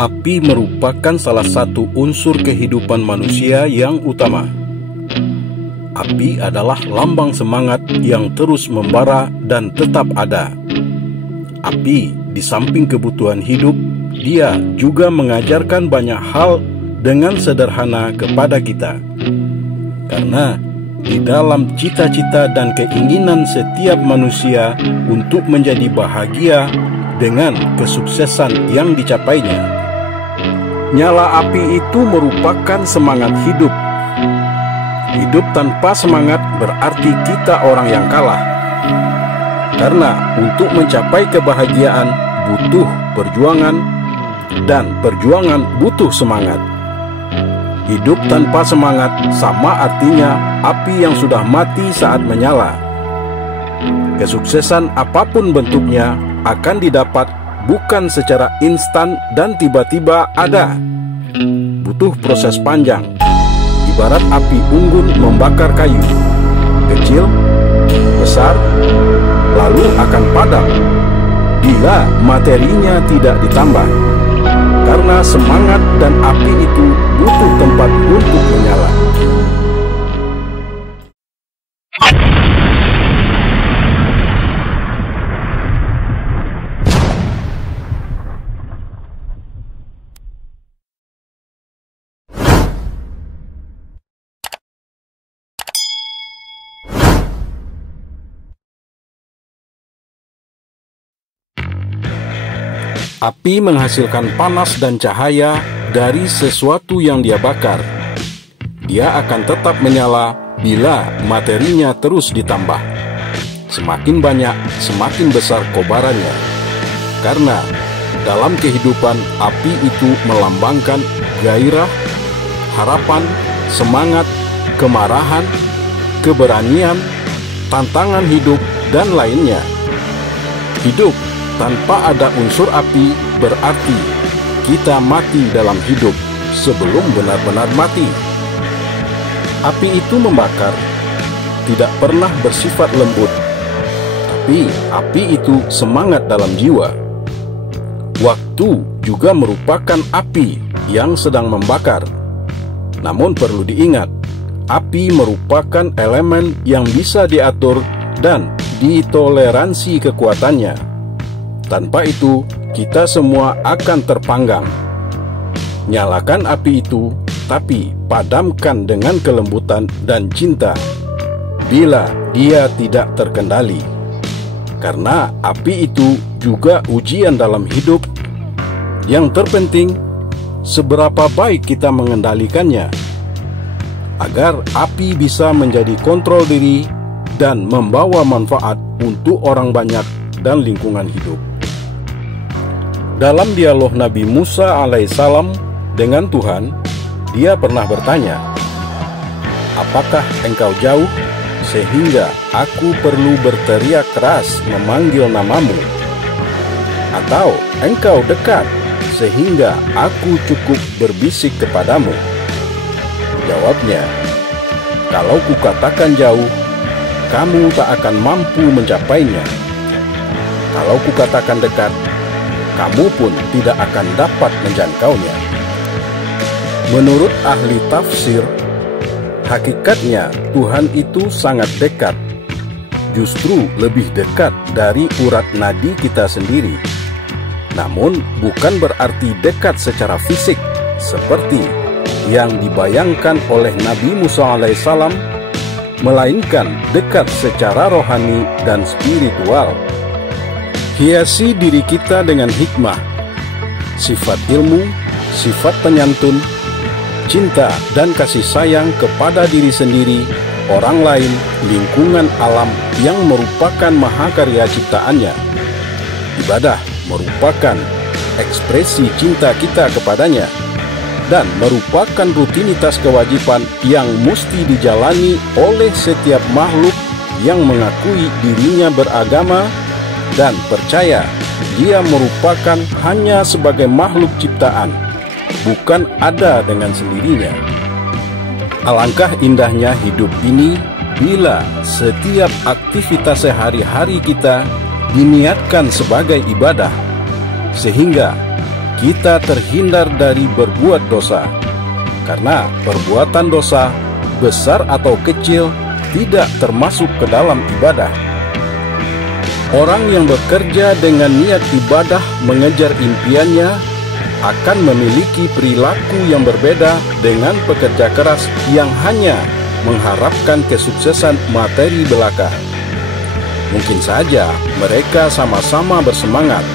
Api merupakan salah satu unsur kehidupan manusia yang utama. Api adalah lambang semangat yang terus membara dan tetap ada. Api, di samping kebutuhan hidup, dia juga mengajarkan banyak hal dengan sederhana kepada kita. Karena di dalam cita-cita dan keinginan setiap manusia untuk menjadi bahagia dengan kesuksesan yang dicapainya, nyala api itu merupakan semangat hidup. Hidup tanpa semangat berarti kita orang yang kalah. Karena untuk mencapai kebahagiaan butuh perjuangan, dan perjuangan butuh semangat. Hidup tanpa semangat sama artinya api yang sudah mati saat menyala. Kesuksesan apapun bentuknya akan didapat bukan secara instan dan tiba-tiba ada. Butuh proses panjang. Ibarat api unggun membakar kayu. Kecil, besar, lalu akan padam bila materinya tidak ditambah. Karena semangat dan api itu butuh tempat untuk menyala. Api menghasilkan panas dan cahaya dari sesuatu yang dia bakar. Dia akan tetap menyala bila materinya terus ditambah. Semakin banyak, semakin besar kobarannya. Karena dalam kehidupan, api itu melambangkan gairah, harapan, semangat, kemarahan, keberanian, tantangan hidup, dan lainnya. Hidup tanpa ada unsur api berarti kita mati dalam hidup sebelum benar-benar mati. Api itu membakar, tidak pernah bersifat lembut, tapi api itu semangat dalam jiwa. Waktu juga merupakan api yang sedang membakar. Namun perlu diingat, api merupakan elemen yang bisa diatur dan ditoleransi kekuatannya. Tanpa itu, kita semua akan terpanggang. Nyalakan api itu, tapi padamkan dengan kelembutan dan cinta bila dia tidak terkendali. Karena api itu juga ujian dalam hidup. Yang terpenting, seberapa baik kita mengendalikannya, agar api bisa menjadi kontrol diri dan membawa manfaat untuk orang banyak dan lingkungan hidup. Dalam dialog Nabi Musa alaihissalam dengan Tuhan, dia pernah bertanya, "Apakah engkau jauh sehingga aku perlu berteriak keras memanggil namamu? Atau engkau dekat sehingga aku cukup berbisik kepadamu?" Jawabnya, "Kalau kukatakan jauh, kamu tak akan mampu mencapainya. Kalau kukatakan dekat, kamu pun tidak akan dapat menjangkaunya." Menurut ahli tafsir, hakikatnya Tuhan itu sangat dekat, justru lebih dekat dari urat nadi kita sendiri. Namun bukan berarti dekat secara fisik seperti yang dibayangkan oleh Nabi Musa alaihissalam, melainkan dekat secara rohani dan spiritual. Hiasi diri kita dengan hikmah, sifat ilmu, sifat penyantun, cinta dan kasih sayang kepada diri sendiri, orang lain, lingkungan alam yang merupakan mahakarya ciptaannya. Ibadah merupakan ekspresi cinta kita kepadanya dan merupakan rutinitas kewajiban yang mesti dijalani oleh setiap makhluk yang mengakui dirinya beragama dan percaya dia merupakan hanya sebagai makhluk ciptaan, bukan ada dengan sendirinya. Alangkah indahnya hidup ini bila setiap aktivitas sehari-hari kita diniatkan sebagai ibadah, sehingga kita terhindar dari berbuat dosa. Karena perbuatan dosa, besar atau kecil, tidak termasuk ke dalam ibadah. Orang yang bekerja dengan niat ibadah mengejar impiannya akan memiliki perilaku yang berbeda dengan pekerja keras yang hanya mengharapkan kesuksesan materi belaka. Mungkin saja mereka sama-sama bersemangat,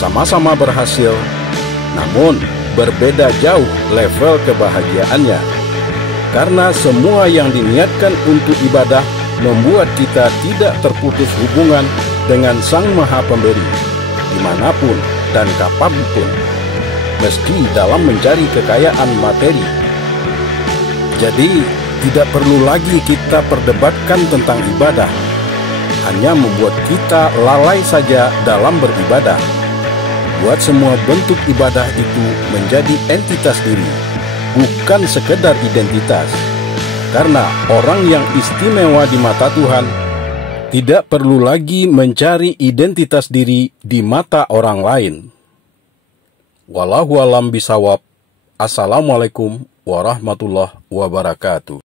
sama-sama berhasil, namun berbeda jauh level kebahagiaannya. Karena semua yang diniatkan untuk ibadah membuat kita tidak terputus hubungan dengan Sang Maha Pemberi, dimanapun dan kapanpun, meski dalam mencari kekayaan materi. Jadi, tidak perlu lagi kita perdebatkan tentang ibadah, hanya membuat kita lalai saja dalam beribadah. Buat semua bentuk ibadah itu menjadi entitas diri, bukan sekedar identitas. Karena orang yang istimewa di mata Tuhan tidak perlu lagi mencari identitas diri di mata orang lain. Wallahu a'lam bishawab. Assalamualaikum warahmatullahi wabarakatuh.